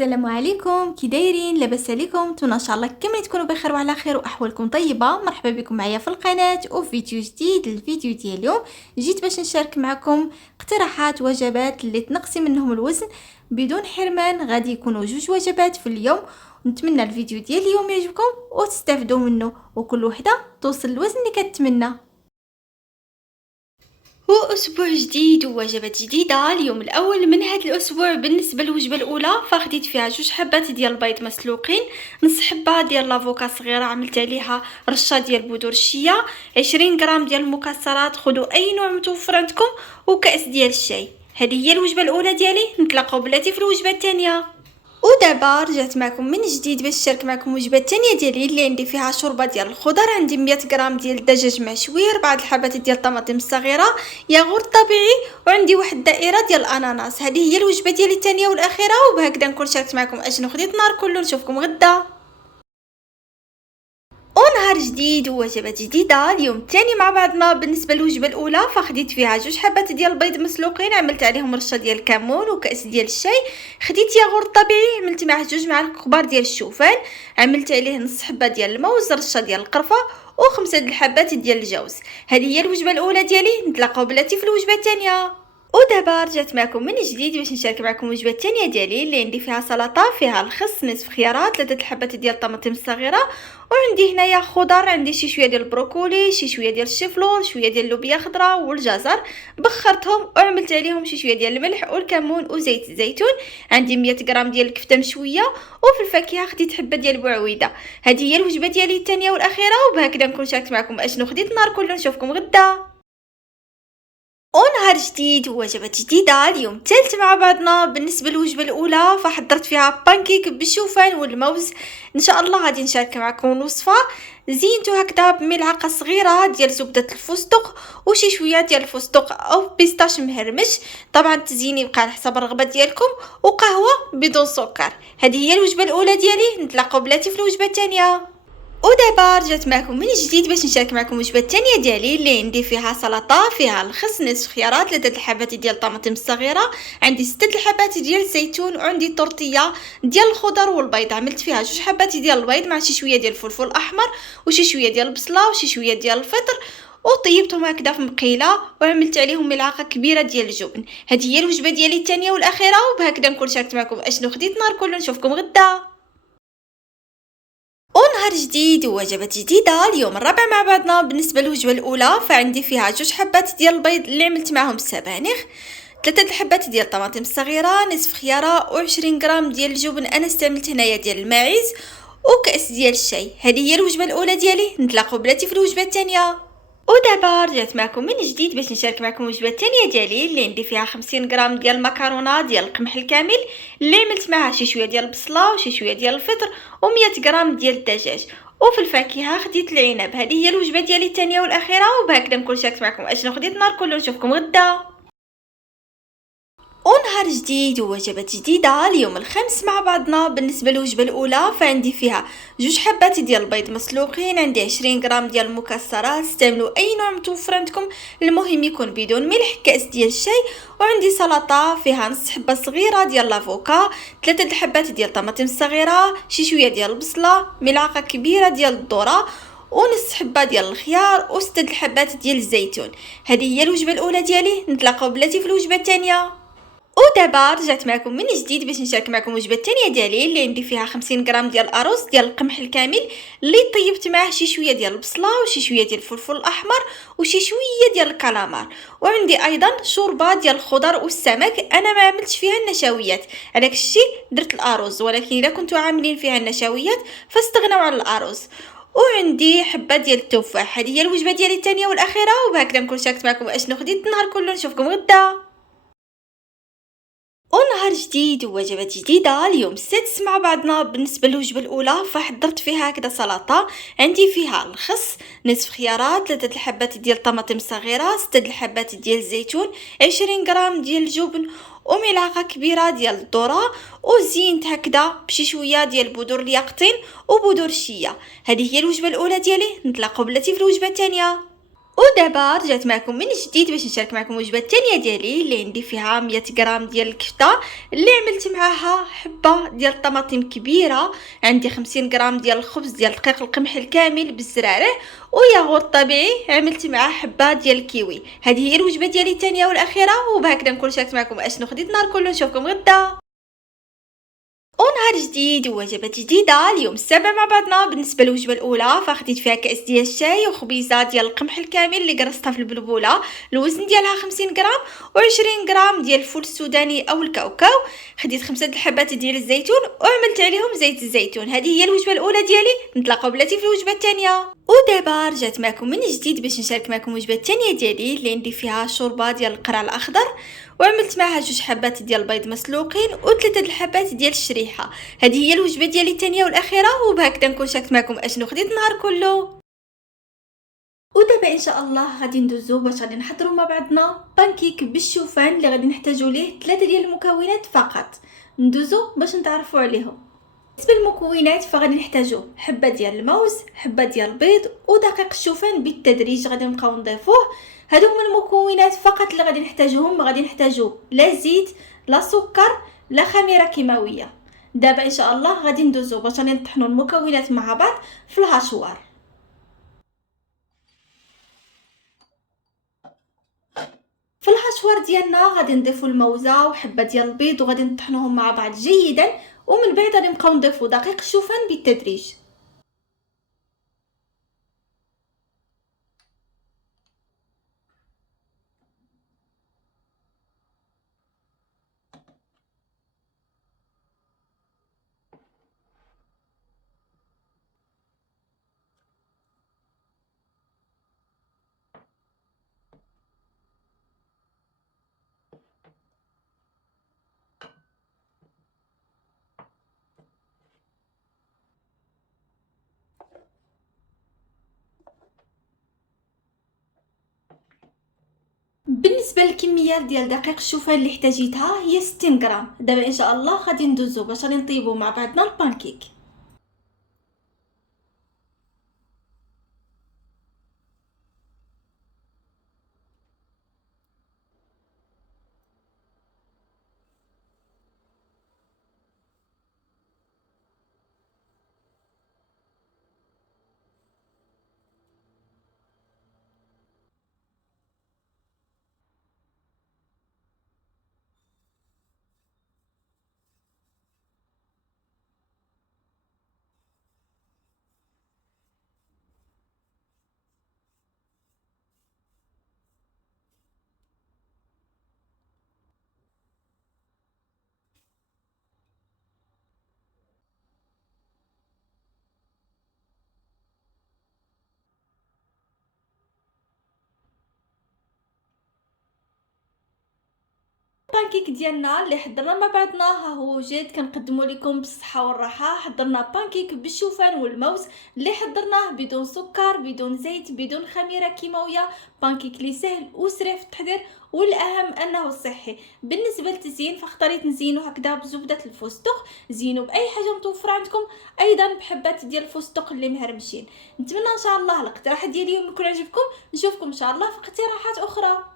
السلام عليكم، كي دايرين؟ لاباس عليكم؟ نتمنى ان شاء الله كاملين تكونوا بخير وعلى خير واحوالكم طيبه. مرحبا بكم معايا في القناه وفي فيديو جديد. الفيديو ديال اليوم جيت باش نشارك معكم اقتراحات وجبات اللي تنقصي منهم الوزن بدون حرمان. غادي يكونوا جوج وجبات في اليوم. نتمنى الفيديو ديال اليوم يعجبكم وتستافدوا منه وكل وحده توصل الوزن اللي كتمنى. هو أسبوع جديد ووجبات جديدة. اليوم الأول من هذا الأسبوع بالنسبة للوجبة الأولى فخديت فيها جوج حبات ديال البيض مسلوقين، نص حبة ديال لافوكا صغيرة عملت عليها رشة ديال بذور الشيا، 20 غرام ديال المكسرات، خذوا أي نوع متوفر عندكم، وكأس ديال الشاي. هذه هي الوجبة الأولى ديالي. نتلاقاو بلاتي في الوجبة الثانية. ودابا رجعت معكم من جديد باش نشارك معكم الوجبه الثانيه ديالي اللي عندي فيها شوربه ديال الخضر. عندي 100 غرام ديال الدجاج مشوي، 4 الحبات ديال الطماطم الصغيره، ياغورت طبيعي، وعندي واحد الدائره ديال الاناناس. هذه هي الوجبه ديالي الثانيه والاخيره، وبهكذا نكون شاركت معكم اشنو خديت نهار كله. نشوفكم غدا ونهار جديد ووجبات جديده. اليوم الثاني مع بعضنا. بالنسبه للوجبه الاولى فخديت فيها جوج حبات ديال البيض مسلوقين، عملت عليهم رشه ديال الكمون وكاس ديال الشاي. خديت ياغورت طبيعي، عملت معاه جوج معالق كبار ديال الشوفان، عملت عليه نص حبه ديال الموز، رشه ديال القرفه، وخمسه د الحبات ديال الجوز. هذه هي الوجبه الاولى ديالي. نتلاقاو بلاتي في الوجبه الثانيه. ودابا رجعت معكم من جديد باش نشارك معكم الوجبه الثانيه ديالي اللي عندي فيها سلطه، فيها الخس، نصف خيارات، 3 الحبات ديال الطماطم الصغيره، وعندي هنايا خضر، عندي شي شويه ديال البروكولي، شي شويه ديال الشيفلون، شويه ديال اللوبيا خضراء والجزر. بخرتهم وعملت عليهم شي شويه ديال الملح والكمون وزيت الزيتون. عندي 100 غرام ديال الكفته مشويه، وفي الفاكهه خديت حبه ديال البعويده. هذه هي الوجبه ديالي الثانيه والاخيره، وبهكذا نكون شاركت معكم اشنو خديت النهار كله. نشوفكم غدا ونهار جديد ووجبات جديدة. اليوم الثالث مع بعضنا. بالنسبة للوجبة الأولى فحضرت فيها بانكيك بالشوفان والموز. إن شاء الله غادي نشارك معكم الوصفة. زينتو هكذا بملعقة صغيرة ديال زبدة الفستق وشي شوية ديال الفستق أو بيستاش مهرمش، طبعا تزيني بقى على حسب الرغبة ديالكم، وقهوة بدون سكر. هذه هي الوجبة الأولى ديالي. نتلاقاو بلاتي في الوجبة الثانية. ودابا رجعت معكم من جديد باش نشارك معكم الوجبه الثانيه ديالي اللي عندي فيها سلطه، فيها الخس، نصف خيارات، 3 الحبات ديال الطماطم الصغيره، عندي 6 الحبات ديال الزيتون، وعندي طورطيه ديال الخضر والبيض. عملت فيها جوج حبات ديال البيض مع شي شويه ديال الفلفل الاحمر وشي شويه ديال البصله وشي شويه ديال الفطر، وطيبتهم هكذا في مقيله، وعملت عليهم ملعقه كبيره ديال الجبن. هذه هي الوجبه ديالي الثانيه والاخيره، وبهكذا نكون شاركت معكم اشنو خديت نهار كله. نشوفكم غدا ونهار جديد ووجبات جديدة. اليوم الرابع مع بعضنا. بالنسبة للوجبة الأولى فعندي فيها جوج حبات ديال البيض اللي عملت معهم السبانخ، 3 الحبات ديال الطماطم الصغيرة، نصف خيارة، و20 غرام ديال الجبن أنا استعملت هنايا ديال الماعز، وكأس ديال الشاي. هذه هي الوجبة الأولى ديالي. نتلاقاو بلاتي في الوجبة الثانية. ودابا رجعت معكم من جديد باش نشارك معكم الوجبه الثانيه ديالي اللي عندي فيها 50 غرام ديال المكرونه ديال القمح الكامل اللي عملت معها شي شويه ديال البصله وشي شويه ديال الفطر و100 غرام ديال الدجاج، وفي الفاكهه خديت العنب. هذه هي الوجبه ديالي الثانيه والاخيره، وبهكذا نكون شاركت معكم اشنو خديت النهار كله. نشوفكم غدا ونهار جديد ووجبات جديدة. اليوم الخامس مع بعضنا. بالنسبة للوجبة الأولى فعندي فيها جوج حبات ديال البيض مسلوقين، عندي 20 غرام ديال المكسرات، استعملوا أي نوع متوفر عندكم، المهم يكون بدون ملح، كأس ديال الشاي، وعندي سلطة فيها نص حبة صغيرة ديال لافوكا، 3 الحبات ديال الطماطم الصغيرة، شي شوية ديال البصلة، ملعقة كبيرة ديال الذرة، ونص حبة ديال الخيار، و6 الحبات ديال الزيتون. هذه هي الوجبة الأولى ديالي. نتلاقاو بلاتي في الوجبة الثانية. ودابا رجعت معكم من جديد باش نشارك معكم الوجبه الثانيه ديالي اللي عندي فيها 50 غرام ديال الارز ديال القمح الكامل اللي طيبت معاه شي شويه ديال البصله وشي شويه ديال الفلفل الاحمر وشي شويه ديال الكالامار، وعندي ايضا شوربه ديال الخضر والسمك. انا ما عملتش فيها النشويات، على الشيء درت الارز، ولكن اذا كنتوا عاملين فيها النشويات فاستغنوا على الارز. وعندي حبه ديال التفاح. هذه هي الوجبه ديالي الثانيه والاخيره، وبهكذا نكون شاركت معكم اشنو خديت النهار كله. نشوفكم غدا ونهار جديد ووجبات جديدة. اليوم السادس مع بعضنا. بالنسبة للوجبة الأولى فحضرت فيها هكذا سلطة، عندي فيها الخس، نصف خيارات، 3 الحبات ديال الطماطم الصغيرة، 6 الحبات ديال الزيتون، 20 غرام ديال الجبن، وملعقة كبيرة ديال الذرة، وزينت هكذا بشي شوية ديال بذور اليقطين وبذور الشيا. هذه هي الوجبة الأولى ديالي. نتلاقاو بلاتي في الوجبة الثانية. ودابا رجعت معكم من جديد باش نشارك معكم الوجبه الثانيه ديالي اللي عندي فيها 100 غرام ديال الكفته اللي عملت معاها حبه ديال الطماطم كبيره، عندي 50 غرام ديال الخبز ديال دقيق القمح الكامل بالزراره وياغورت طبيعي، عملت معاه حبه ديال الكيوي. هذه هي الوجبه ديالي الثانيه والاخيره، وبهكذا نكون شاركت معكم اشنو خديت النهار كله. نشوفكم غدا ونهار جديد ووجبات جديده. اليوم السابع مع بعضنا. بالنسبه للوجبه الاولى فاخديت فيها كاس ديال الشاي وخبيزه ديال القمح الكامل اللي قرصتها في البلبوله، الوزن ديالها 50 غرام، و20 غرام ديال الفول السوداني او الكاوكاو. خديت 5 الحبات ديال الزيتون وعملت عليهم زيت الزيتون. هذه هي الوجبه الاولى ديالي. نتلاقاو بلاتي في الوجبه الثانيه. ودابا رجعت معكم من جديد باش نشارك معكم الوجبه الثانيه ديالي اللي عندي فيها شوربه ديال القرع الاخضر، وعملت معها 2 حبات ديال البيض مسلوقين و3 الحبات ديال الشريحه. هذه هي الوجبه ديالي الثانيه والاخيره، وبهكذا نكون شاركت معكم اشنو خديت النهار كله. ودابا ان شاء الله غادي ندوزو باش غادي نحضروا مع بعضنا بانكيك بالشوفان اللي غادي نحتاجوا ليه 3 ديال المكونات فقط. ندوزو باش نتعرفوا عليهم. بالنسبه للمكونات فغادي نحتاجوا حبه ديال الموز، حبه ديال البيض، ودقيق الشوفان بالتدريج غادي نبقاو نضيفوه. هادو هما المكونات فقط اللي غادي نحتاجوهم. ما غادي نحتاجوا لا زيت لا سكر لا خميره كيماويه. دابا ان شاء الله غادي ندوزو باش غادي نطحنوا المكونات مع بعض في الهاشوار. في الهاشوار ديالنا غادي نضيفوا الموزه وحبه ديال البيض وغادي نطحنوهم مع بعض جيدا، ومن بعد غادي نبقاو نضيفوا دقيق الشوفان بالتدريج. بالنسبه للكميات ديال دقيق الشوفان اللي احتاجيتها هي 60 غرام. دابا ان شاء الله غادي ندوزو باش غادي نطيبوا مع بعضنا البانكيك. البانكيك ديالنا اللي حضرنا مع بعضنا ها هو جيت كنقدموا لكم بالصحه والراحه. حضرنا بانكيك بالشوفان والموز اللي حضرناه بدون سكر بدون زيت بدون خميره كيماويه. بانكيك اللي سهل وسريع في التحضير، والاهم انه صحي. بالنسبه للتزيين فاختاريت نزينو هكذا بزبده الفستق. زينوا باي حاجه متوفره عندكم، ايضا بحبات ديال الفستق اللي مهرمشين. نتمنى ان شاء الله الاقتراح ديال اليوم يكون عجبكم. نشوفكم ان شاء الله في اقتراحات اخرى.